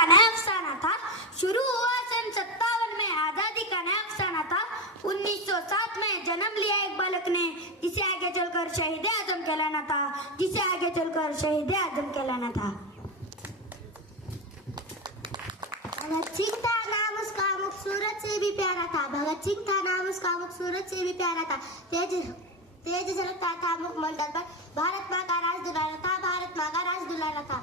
का नया अफसाना था। शुरू हुआ सन 57 में आजादी का नया अफसाना था। 1907 में जन्म लिया एक बालक ने, जिसे आगे चलकर शहीद आजम कहलाना था, जिसे आगे चलकर शहीद आजम कहलाना था। भगत सिंह का नाम उसका खूबसूरत से भी प्यारा था। भगत सिंह का नाम उसका खूबसूरत से भी प्यारा था। तेज झलकता था मुखमंडल पर। भारत माँ का राज दुलारा था। भारत माँ का राज दुलारा था।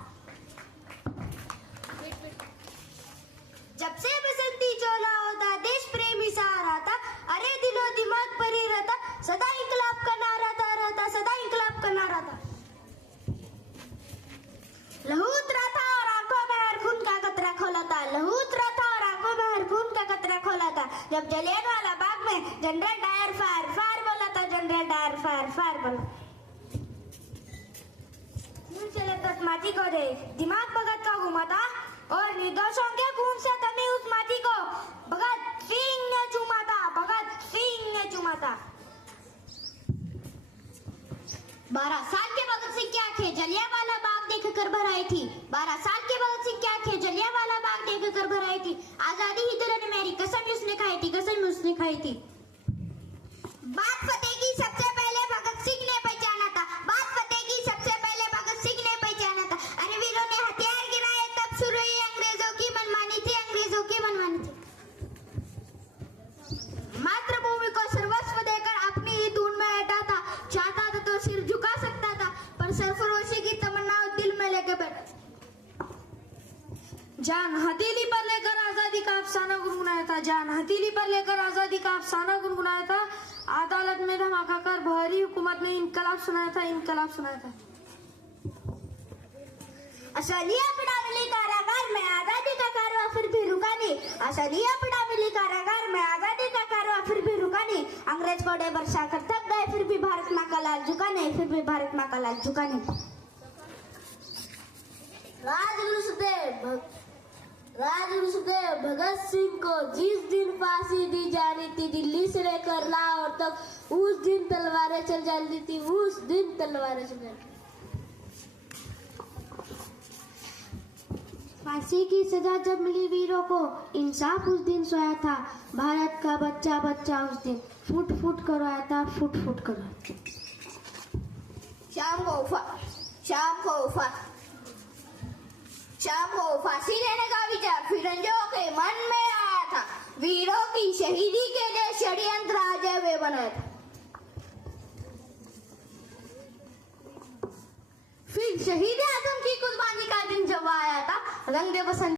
जब से बसंती चोला होता, देश प्रेमी सहारा था। अरे दिलो दिमाग पर ही रहता, सदा इंकलाब का नारा था, रहता सदा इंकलाब का नारा था। लहू उतरा था और आंखों में हर खून का कतरा खोला था। लहू उतरा था और आंखों में हर खून का कतरा खोला था। जब जलियांवाला बाग में जनरल डायर फायर फायर बोला था, जनरल डायर फायर फायर बोला। चले तक माटी को देख, दिमाग भगत का घुमा था और निर्दोषों के खून से तमी उस माटी को भगत सिंह ने चूमा था, भगत सिंह ने चूमा था। 12 साल के भगत सिंह की आंखें जलियांवाला बाग देखकर भर आई थी। 12 साल के भगत सिंह की आंखें जलियांवाला बाग देखकर भर आई थी। आजादी ही दुल्हन मेरी, कसम उसने खाई थी, कसम उसने खाई थी। बात फतेह की सबसे पहले भगत सिंह ने पहचाना था। बात फतेह की सबसे पहले भगत सिंह ने पहचाना था। अरे वीरों ने हथियार गिराए, तब शुरू हुई अंग्रेजों की मनमानी थी, अंग्रेजों की मनमानी थी। मातृभूमि को सर्वस्व देकर अपनी ही धून में बैठा था। चाहता था तो सिर झुका सकता था, पर सरफरोशी की तमन्ना दिल में लेकर बैठा। जान हथेली पर लेकर आजादी का अफसाना गुनगुनाया था। जान हथेली पर लेकर आजादी का अफसाना गुनगुनाया था। अदालत में धमाका कर भारी हुकूमत में इनकलाब सुनाया था, इनकलाब सुनाया था। असलिया पिटा मिली कारागार में आजादी का कारवां फिर भी रुका नहीं। असलिया पिटा मिली कारागार में आजादी का कारवां फिर भी रुका नहीं। अंग्रेज कोड़े बरसा कर थक गए, फिर भी भारत माँ का लाल झुका नहीं, फिर भी भारत माँ का लाल झुका नहीं। राजगुरुदेव भगत सिंह को जिस दिन फांसी दी जानी थी, दिल्ली से लेकर लाहौर तक, उस दिन तलवारें चल जाती थी, उस दिन तलवारें चल जाती थी। फांसी की सजा जब मिली वीरों को, इंसाफ उस दिन सोया था। भारत का बच्चा बच्चा उस दिन फुट फुट कर रोया था, फुट फुट कर रोया था। शाम को फांसी लेने का विचार फिरंगियों के मन में आया था। वीरों की शहीदी के लिए षड्यंत्र अजय वे बनाया था। फिर शहीद आजम की कुर्बानी का दिन जब आया था, रंग बसंत